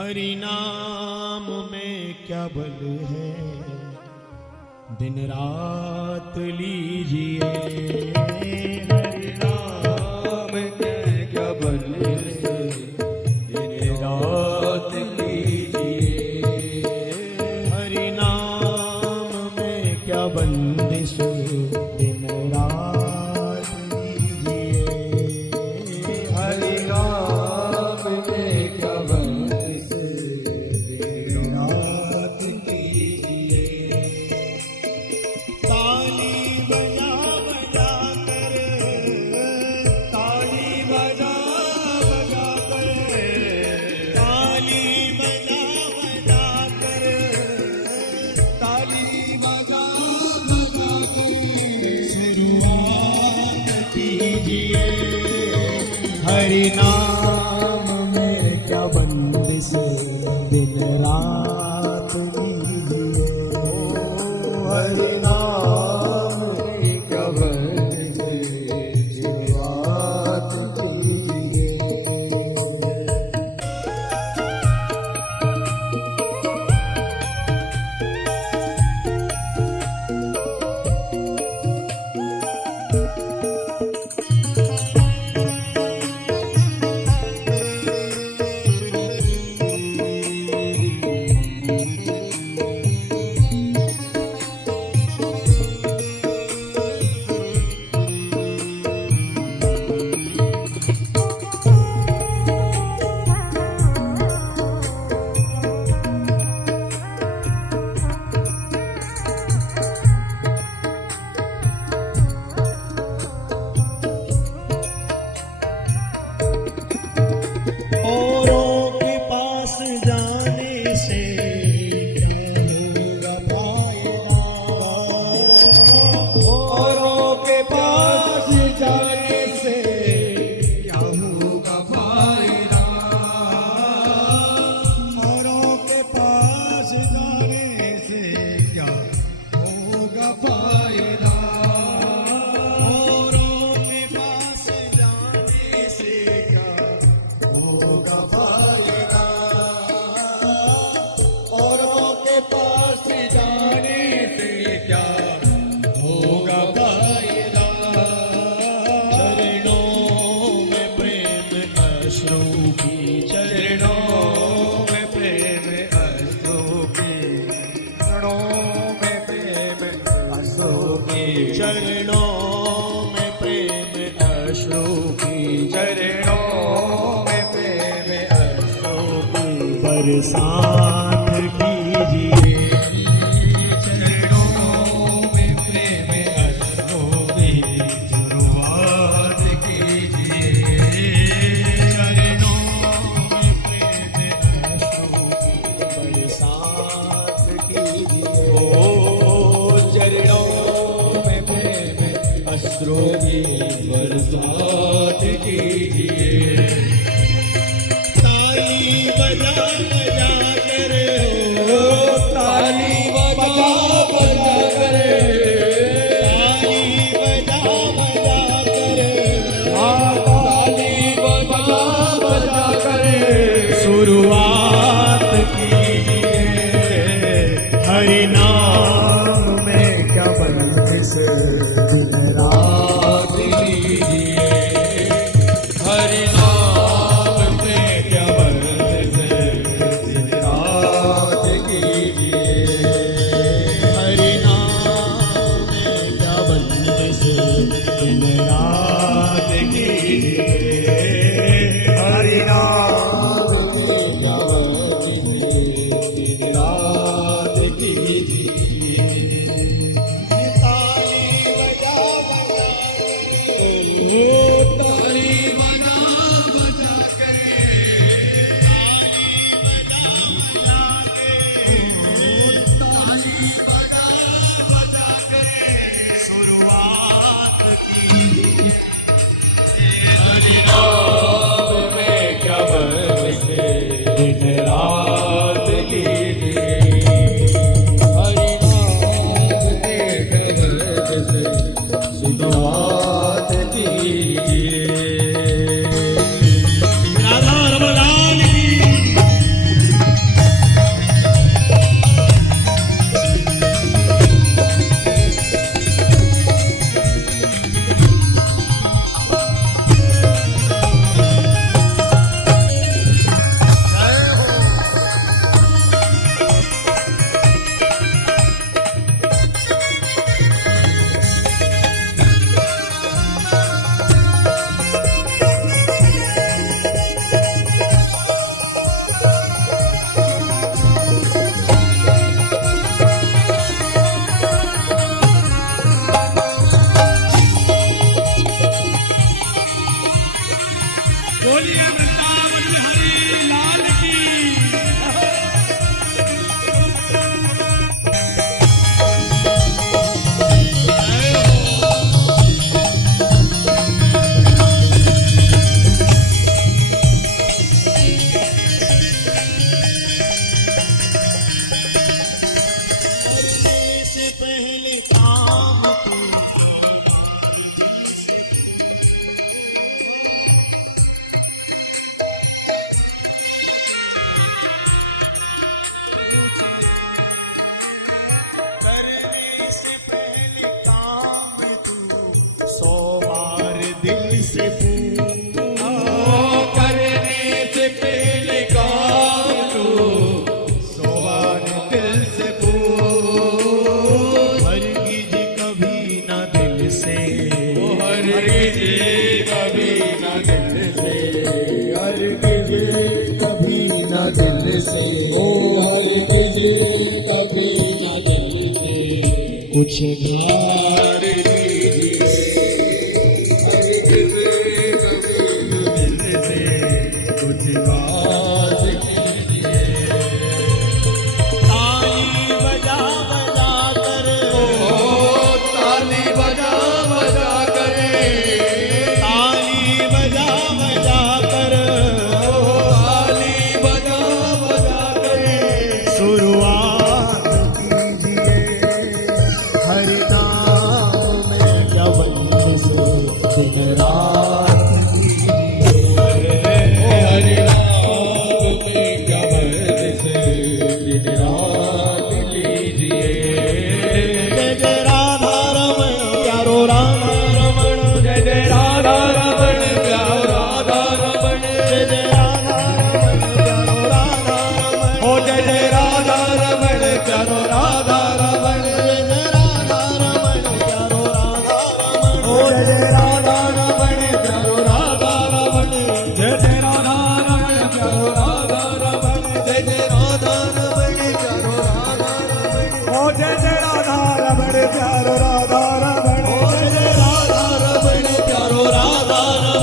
हरि नाम में क्या बल है, दिन रात लीजिए। हरि नाम में क्या बल है, दिन रात लीजिए। हरि नाम में क्या बंदिश, दिन रात लीजिए। हरि नाम में क्या बंदिश, दिन रात लीजिए। ताली बजा बजा कर, ताली बजा बजा कर, ताली बजा बजा कर, ताली बजा बजा कर शुरुआत कीजिए। हरि नाम में क्या बंदिश, दिन रात लीजिए। हरि नाम में क्या बंदिश, दिन रात लीजिए। औरों के पास जाने से होगा फायदा, औरों के पास जाने से क्या होगा फायदा। औरों के पास जाने से क्या होगा फायदा। औरों के पास जाने से क्या होगा फायदा। औरों के पास जाने से क्या होगा फायदा। चरणों में प्रेम अश्रु की, चरणों में प्रेम अश्रु की, चरणों में प्रेम अश्रु की, चरणों में प्रेम अश्रु की, चरणों में प्रेम अश्रु की बरसात कीजिए। चरणों में प्रेम अश्रु की शुरुआत कीजिए। चरणों में प्रेम अश्रु की बरसात कीजिए। ओ चरणों में प्रेम अश्रु की बरसात कीजिए। ताली बजा बजा कर, ताली बजा बजा कर, ताली बजा बजा कर, ताली बजा बजा कर शुरुआत कीजिए। हरि नाम में क्या बंदिश, दिन रात लीजिए। हरि नाम बोलिए वृंदावन बिहारी लाल की। से पहले काम करने से पहले काम तू 100 बार दिल से करने से पहले काम तू 100 बार दिल से हरगिज कभी ना दिल से हरगिज कभी ना दिल से हरगिज कभी ना दिल से हरगिज कभी ना दिल से कुछ भार दिल से कुछ बात कीजिए। ताली बजा बजा कर ताली बजा बजा करे ताली बजा बजा कर ताली बजा बजा करे शुरुआत कीजिए हर नाम में जबन से दिन रात हरि नाम में कमर से दिन रात लीजिए। जय जय राधा रमण प्यारो राधा रमण जय जय राधा रमण प्यारो राधा रमण जय जय राधा रमण प्यारो राधा रमण ओ जय जय राधा रमण प्यारो राधा रमण जय जय राधा रमण प्यारो राधा रमण ओ जय जय राधा रमण प्यारो राधा रमण जय जय राधा रमण प्यारो राधा रमण जय जय राधा रमण प्यारो राधा रमण ओ जय जय राधा रमण प्यारो राधा रमण जय जय राधा रमण प्यारो राधा रमण